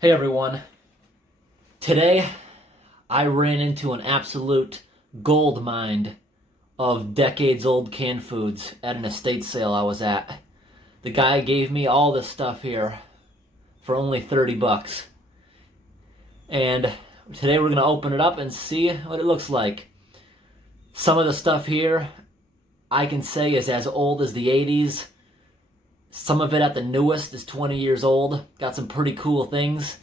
Hey everyone. Today I ran into an absolute gold mine of decades old canned foods at an estate sale I was at. The guy gave me all this stuff here for only 30 bucks. And today we're going to open it up and see what it looks like. Some of the stuff here I can say is as old as the 80s. Some of it at the newest is 20 years old. Got some pretty cool things.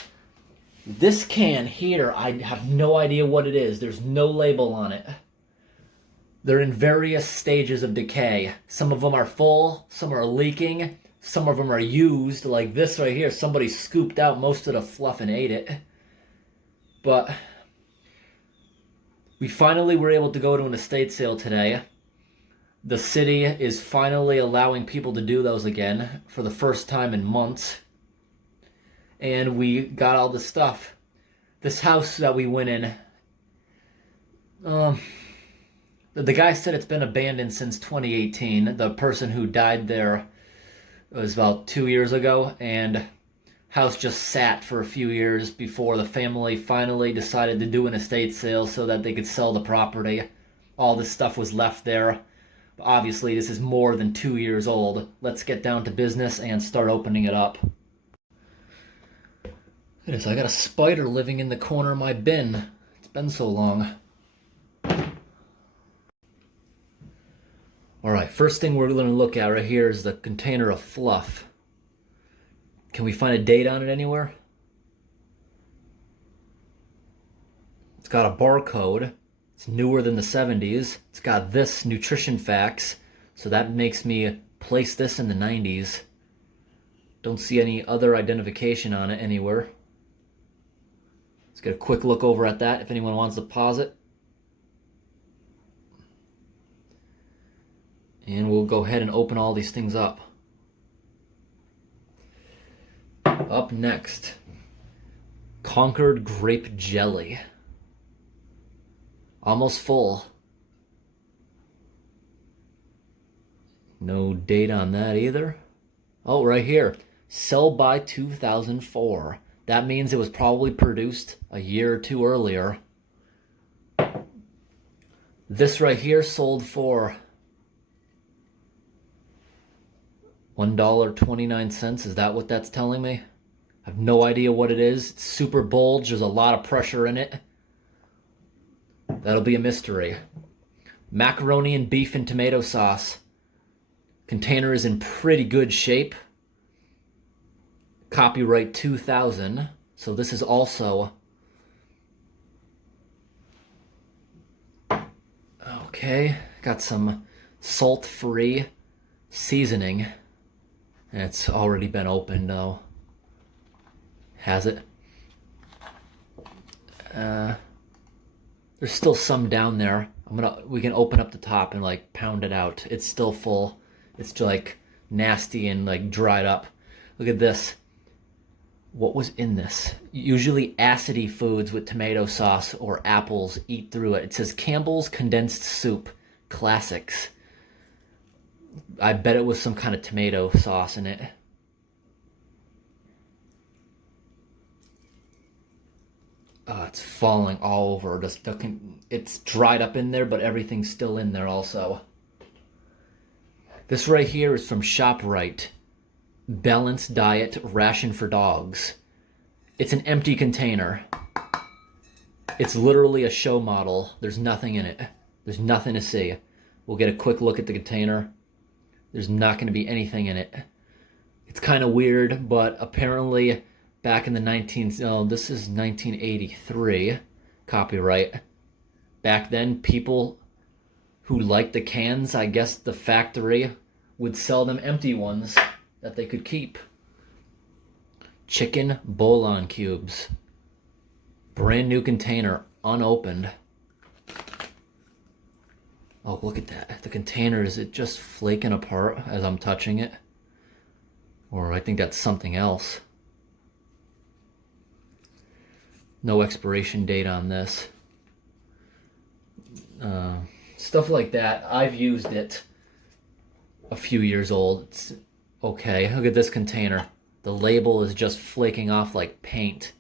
This can here, I have no idea what it is. There's no label on it. They're in various stages of decay. Some of them are full, some are leaking, some of them are used. Like this right here, somebody scooped out most of the fluff and ate it. But we finally were able to go to an estate sale today. The city is finally allowing people to do those again for the first time in months. And we got all the stuff. This house that we went in, the guy said it's been abandoned since 2018. The person who died there was about 2 years ago, and house just sat for a few years before the family finally decided to do an estate sale so that they could sell the property. All this stuff was left there. But obviously, this is more than 2 years old. Let's get down to business and start opening it up. Goodness, I got a spider living in the corner of my bin. It's been so long. Alright, first thing we're going to look at right here is the container of fluff. Can we find a date on it anywhere? It's got a barcode. It's newer than the 70s. It's got this nutrition facts, so that makes me place this in the 90s. Don't see any other identification on it anywhere. Let's get a quick look over at that if anyone wants to pause it. And we'll go ahead and open all these things up. Up next, Concord Grape Jelly. Almost full. No date on that either. Oh, right here. Sell by 2004. That means it was probably produced a year or two earlier. This right here sold for $1.29. Is that what that's telling me? I have no idea what it is. It's super bulge. There's a lot of pressure in it. That'll be a mystery. Macaroni and beef and tomato sauce. Container is in pretty good shape. Copyright 2000. So this is also... Okay, got some salt-free seasoning. And it's already been opened though. Has it? There's still some down there. We can open up the top and like pound it out. It's still full. It's like nasty and like dried up. Look at this. What was in this? Usually acidy foods with tomato sauce or apples eat through it. It says Campbell's Condensed Soup Classics. I bet it was some kind of tomato sauce in it. It's falling all over. It's dried up in there, but everything's still in there also. This right here is from ShopRite. Balanced Diet Ration for Dogs. It's an empty container. It's literally a show model. There's nothing in it. There's nothing to see. We'll get a quick look at the container. There's not going to be anything in it. It's kind of weird, but apparently back in the this is 1983 copyright. Back then, people who liked the cans, I guess the factory would sell them empty ones that they could keep. Chicken bouillon cubes. Brand new container, unopened. Oh, look at that. The container, is it just flaking apart as I'm touching it? Or I think that's something else. No expiration date on this. Stuff like that. I've used it. A few years old. It's okay. Look at this container. The label is just flaking off like paint.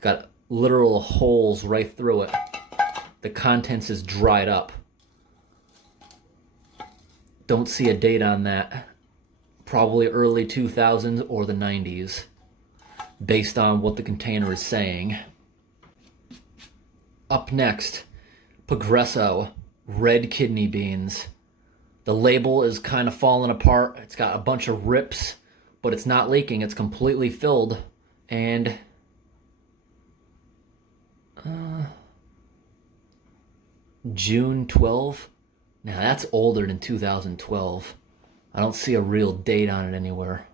Got literal holes right through it. The contents is dried up. Don't see a date on that. Probably early 2000s or the 90s, based on what the container is saying. Up next, Progresso red kidney beans. The label is kind of falling apart. It's got a bunch of rips, but it's not leaking. It's completely filled. And June 12? Now that's older than 2012. I don't see a real date on it anywhere.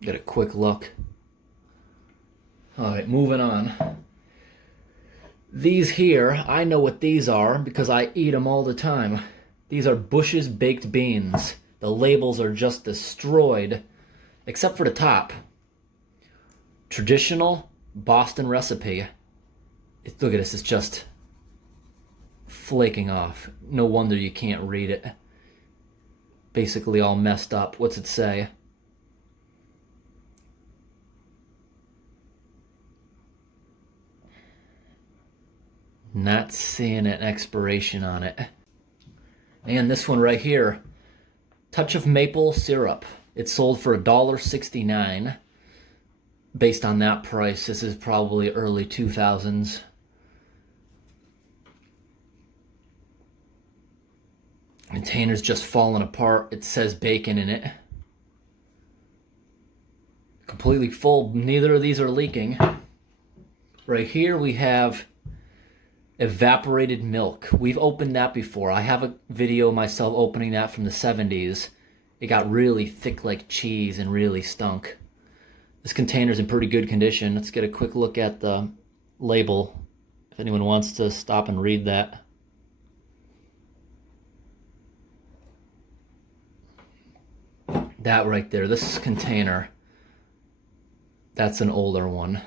Get a quick look. Alright, moving on. These here, I know what these are because I eat them all the time. These are Bush's baked beans. The labels are just destroyed, except for the top. Traditional Boston recipe. Look at this, it's just flaking off. No wonder you can't read it. Basically all messed up. What's it say? Not seeing an expiration on it. And this one right here, Touch of Maple Syrup. It's sold for $1.69. Based on that price, this is probably early 2000s. Container's just falling apart. It says bacon in it. Completely full. Neither of these are leaking. Right here we have evaporated milk. We've opened that before. I have a video myself opening that from the 70s. It got really thick like cheese and really stunk. This container's in pretty good condition. Let's get a quick look at the label if anyone wants to stop and read that. That right there, this container, that's an older one.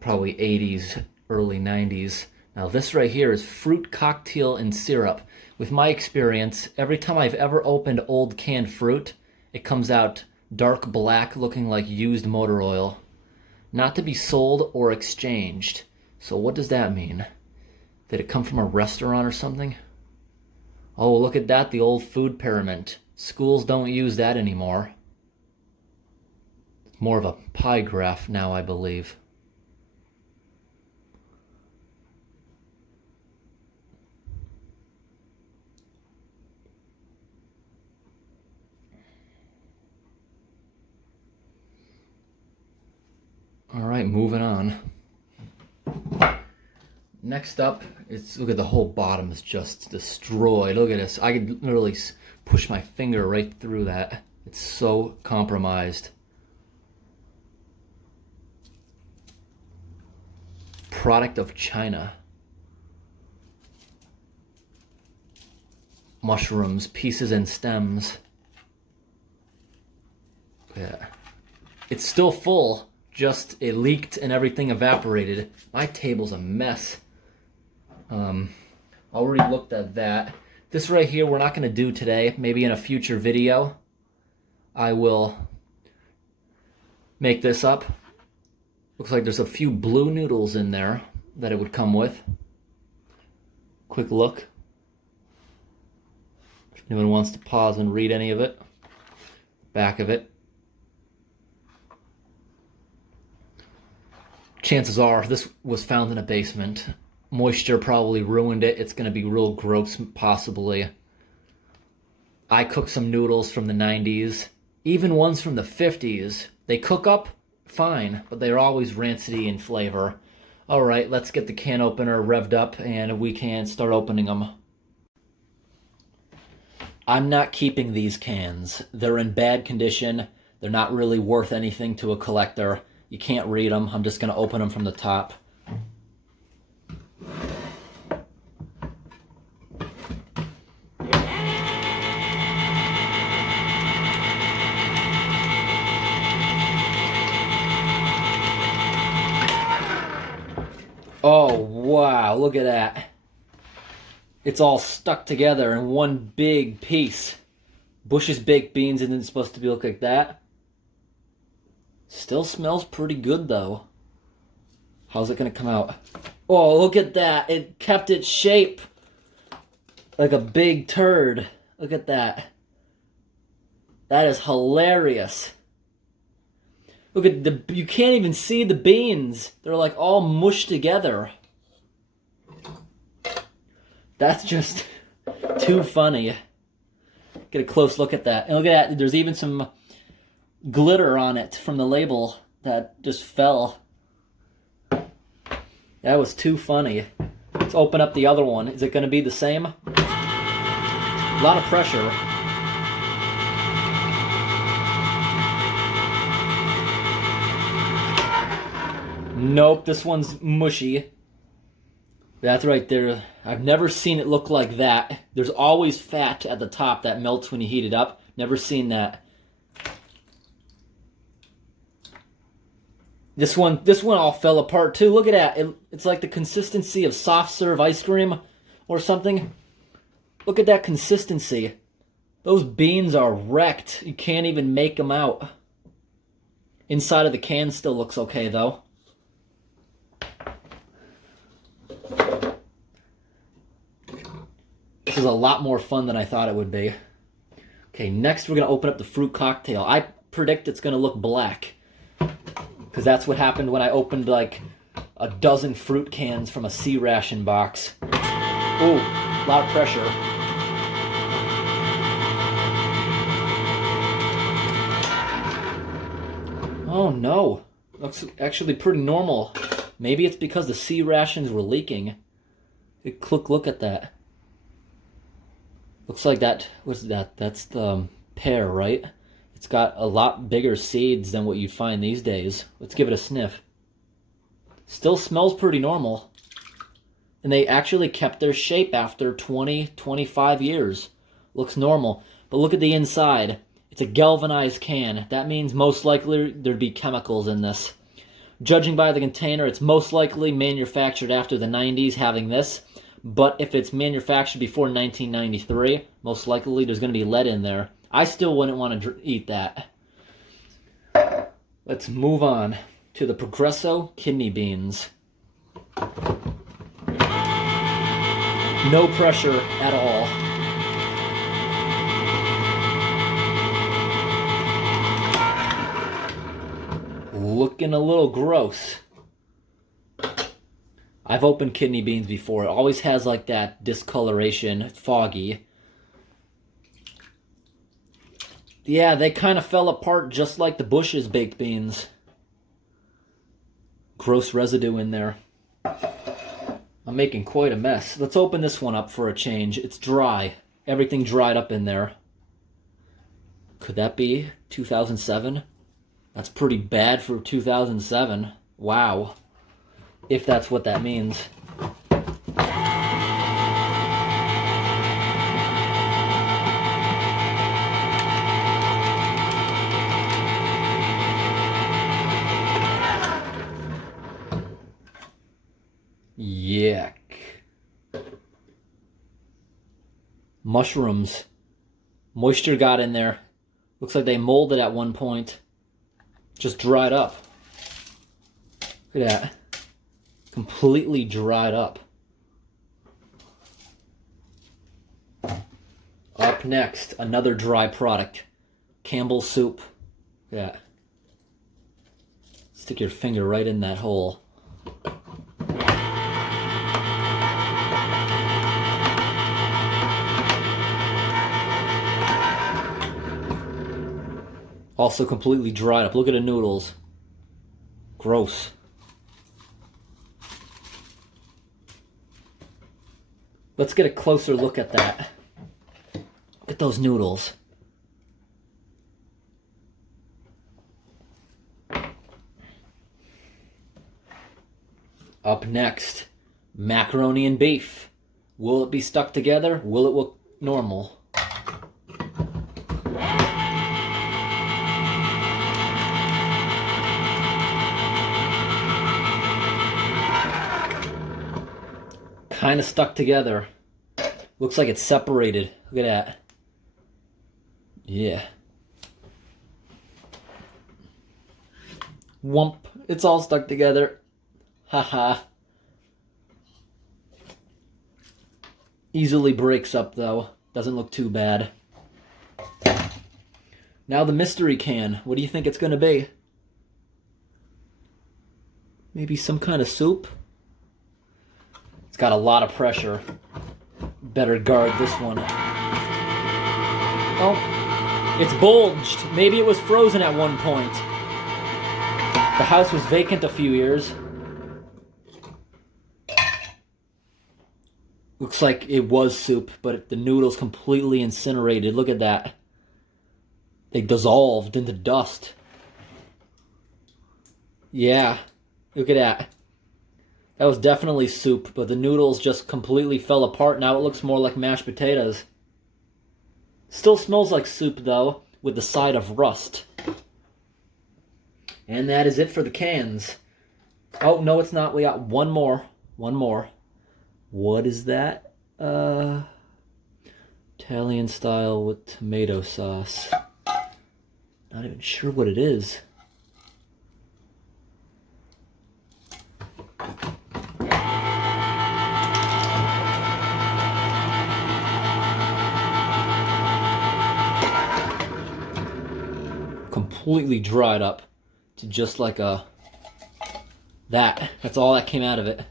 Probably 80s, early 90s. Now this right here is fruit cocktail and syrup. With my experience, every time I've ever opened old canned fruit, it comes out dark black looking like used motor oil. Not to be sold or exchanged. So what does that mean? Did it come from a restaurant or something? Oh, look at that, the old food pyramid. Schools don't use that anymore. It's more of a pie graph now, I believe. All right, moving on. Next up, look at the whole bottom is just destroyed. Look at this. I could literally push my finger right through that. It's so compromised. Product of China. Mushrooms, pieces and stems. Yeah. It's still full, just it leaked and everything evaporated. My table's a mess. Already looked at that. This right here we're not going to do today. Maybe in a future video I will make this up. Looks like there's a few blue noodles in there that it would come with. Quick look. If anyone wants to pause and read any of it. Back of it. Chances are this was found in a basement. Moisture probably ruined it. It's going to be real gross, possibly. I cooked some noodles from the 90s. Even ones from the 50s. They cook up fine, but they're always rancidy in flavor. Alright, let's get the can opener revved up and we can start opening them. I'm not keeping these cans. They're in bad condition. They're not really worth anything to a collector. You can't read them. I'm just going to open them from the top. Oh, wow. Look at that. It's all stuck together in one big piece. Bush's baked beans isn't supposed to be look like that. Still smells pretty good though. How's it gonna come out? Oh, look at that. It kept its shape. Like a big turd. Look at that. That is hilarious. Look at the, you can't even see the beans. They're like all mushed together. That's just too funny. Get a close look at that. And look at that, there's even some glitter on it from the label that just fell. That was too funny. Let's open up the other one. Is it going to be the same? A lot of pressure. Nope, this one's mushy. That's right there. I've never seen it look like that. There's always fat at the top that melts when you heat it up. Never seen that. This one all fell apart too. Look at that. It's like the consistency of soft serve ice cream or something. Look at that consistency. Those beans are wrecked. You can't even make them out. Inside of the can still looks okay though. This is a lot more fun than I thought it would be. Okay, next we're going to open up the fruit cocktail. I predict it's going to look black. Because that's what happened when I opened like a dozen fruit cans from a C ration box. Ooh, a lot of pressure. Oh no, looks actually pretty normal. Maybe it's because the C rations were leaking. Look at that. Looks like that, what's that? That's the pear, right? It's got a lot bigger seeds than what you'd find these days. Let's give it a sniff. Still smells pretty normal. And they actually kept their shape after 20, 25 years. Looks normal. But look at the inside. It's a galvanized can. That means most likely there'd be chemicals in this. Judging by the container, it's most likely manufactured after the 90s having this. But if it's manufactured before 1993, most likely there's going to be lead in there. I still wouldn't want to eat that. Let's move on to the Progresso kidney beans. No pressure at all. Looking a little gross. I've opened kidney beans before. It always has like that discoloration, foggy. Yeah, they kind of fell apart just like the Bush's baked beans. Gross residue in there. I'm making quite a mess. Let's open this one up for a change. It's dry. Everything dried up in there. Could that be 2007? That's pretty bad for 2007. Wow. If that's what that means. Yuck. Mushrooms. Moisture got in there. Looks like they molded at one point. Just dried up. Look at that. Completely dried up. Up next, another dry product. Campbell's soup. Yeah. Stick your finger right in that hole. Also completely dried up. Look at the noodles. Gross. Let's get a closer look at that. Look at those noodles. Up next, macaroni and beef. Will it be stuck together? Will it look normal? Kind of stuck together. Looks like it's separated. Look at that. Yeah. Whump. It's all stuck together. Haha. Easily breaks up, though. Doesn't look too bad. Now the mystery can. What do you think it's going to be? Maybe some kind of soup? It's got a lot of pressure. Better guard this one. Oh, it's bulged. Maybe it was frozen at one point. The house was vacant a few years. Looks like it was soup, but the noodles completely incinerated. Look at that. They dissolved into dust. Yeah, look at that. That was definitely soup, but the noodles just completely fell apart. Now it looks more like mashed potatoes. Still smells like soup, though, with the side of rust. And that is it for the cans. Oh, no, it's not. We got one more. One more. What is that? Italian style with tomato sauce. Not even sure what it is. Completely dried up to just like that's all that came out of it.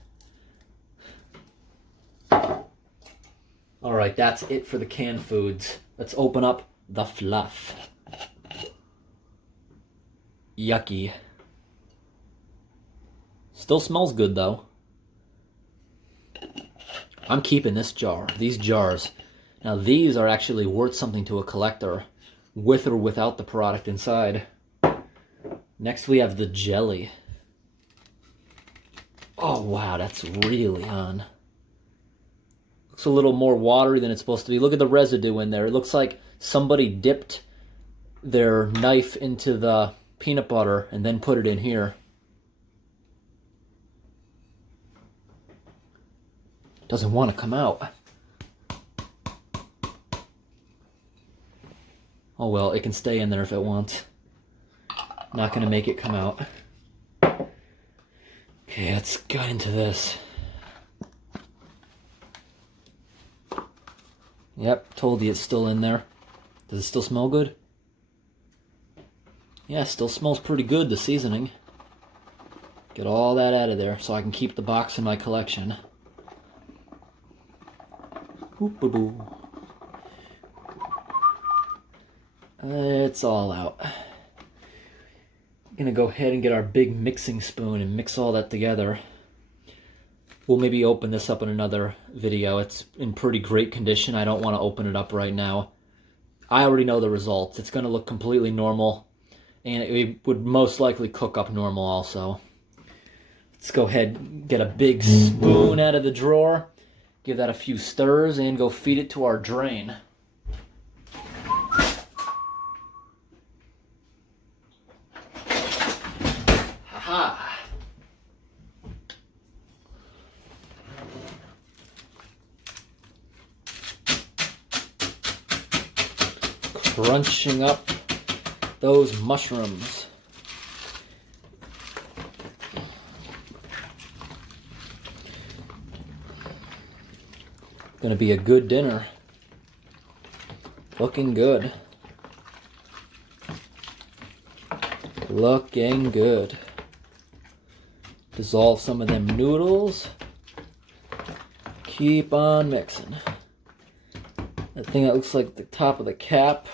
Alright, that's it for the canned foods. Let's open up the fluff. Yucky. Still smells good, though. I'm keeping this jar, these jars. Now, these are actually worth something to a collector, with or without the product inside. Next, we have the jelly. Oh, wow, that's really on. Looks a little more watery than it's supposed to be. Look at the residue in there. It looks like somebody dipped their knife into the peanut butter and then put it in here. Doesn't want to come out. Oh well, it can stay in there if it wants. Not going to make it come out. Okay, let's get into this. Yep, told you it's still in there. Does it still smell good? Yeah, it still smells pretty good, the seasoning. Get all that out of there so I can keep the box in my collection. Oop-a-boo. It's all out. I'm gonna go ahead and get our big mixing spoon and mix all that together. We'll maybe open this up in another video. It's in pretty great condition. I don't want to open it up right now. I already know the results. It's going to look completely normal, and it would most likely cook up normal also. Let's go ahead and get a big spoon out of the drawer, give that a few stirs, and go feed it to our drain. Haha! Crunching up those mushrooms. Gonna be a good dinner. Looking good. Looking good. Dissolve some of them noodles. Keep on mixing. That thing that looks like the top of the cap.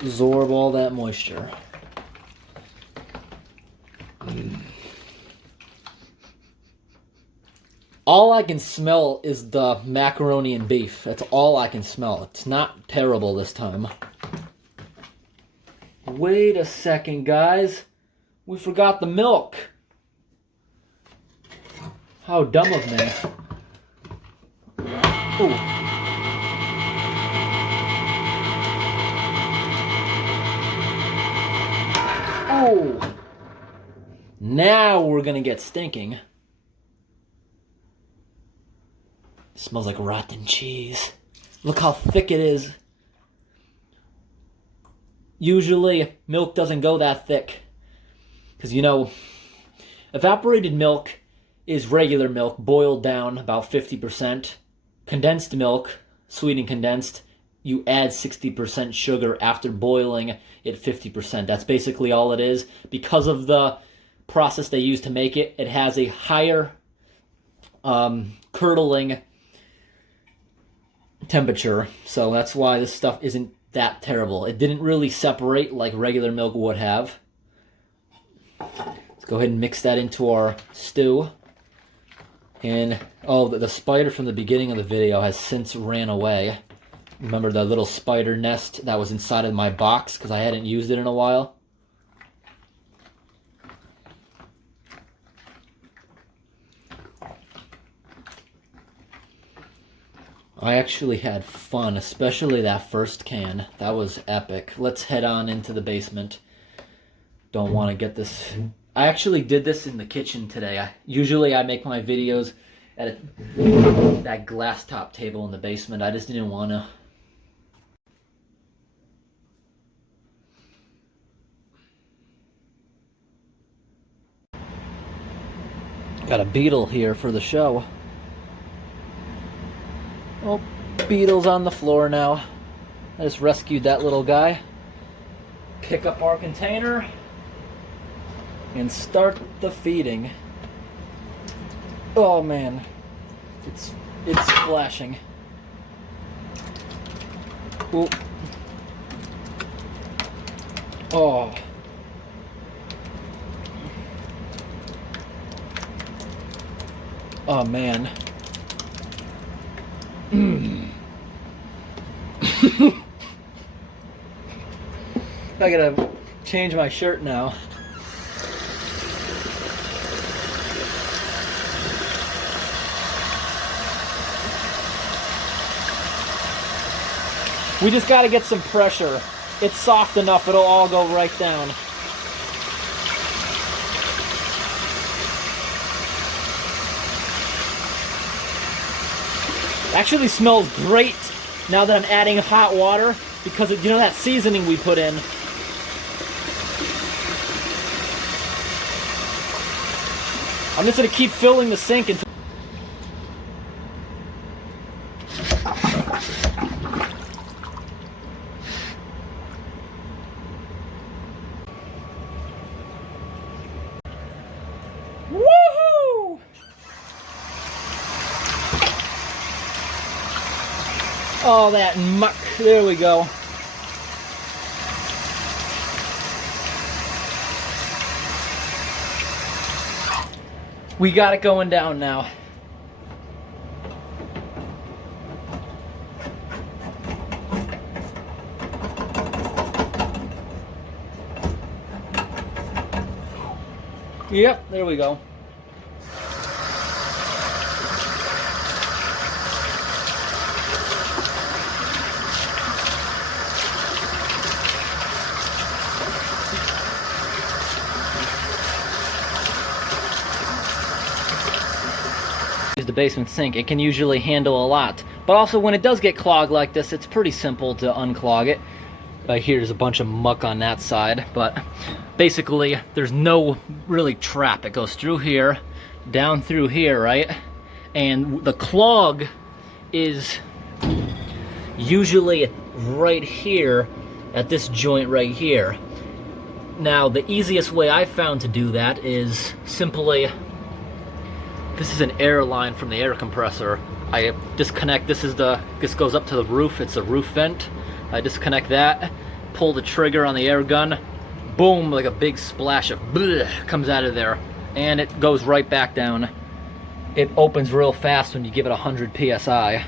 Absorb all that moisture. All I can smell is the macaroni and beef. That's all I can smell. It's not terrible this time. Wait a second, guys. We forgot the milk. How dumb of me. Ooh. Oh, now we're gonna get stinking. Smells like rotten cheese. Look how thick it is. Usually, milk doesn't go that thick. Because, you know, evaporated milk is regular milk, boiled down about 50%. Condensed milk, sweet and condensed, you add 60% sugar after boiling it 50%. That's basically all it is. Because of the process they use to make it, it has a higher curdling temperature. So that's why this stuff isn't that terrible. It didn't really separate like regular milk would have. Let's go ahead and mix that into our stew. And, oh, the spider from the beginning of the video has since ran away. Remember the little spider nest that was inside of my box because I hadn't used it in a while? I actually had fun, especially that first can. That was epic. Let's head on into the basement. Don't want to get this... I actually did this in the kitchen today. Usually I make my videos at that glass top table in the basement. I just didn't want to. Got a beetle here for the show. Oh, beetle's on the floor now. I just rescued that little guy. Pick up our container and start the feeding. Oh man, it's splashing. Ooh. Oh. Oh man. I gotta change my shirt now. We just gotta get some pressure. It's soft enough, it'll all go right down. Actually smells great now that I'm adding hot water because of, you know, that seasoning we put in. I'm just gonna keep filling the sink until... Woohoo! All that muck. There we go. We got it going down now. Yep, there we go. The basement sink, it can usually handle a lot, but also when it does get clogged like this, it's pretty simple to unclog it. Here's a bunch of muck on that side, but basically there's no really trap. It goes through here, down through here, right? And the clog is usually right here at this joint right here. Now the easiest way I found to do that is simply, this is an air line from the air compressor. I disconnect, this goes up to the roof, it's a roof vent. I disconnect that, pull the trigger on the air gun, boom, like a big splash of bleh comes out of there, and it goes right back down. It opens real fast when you give it 100 PSI.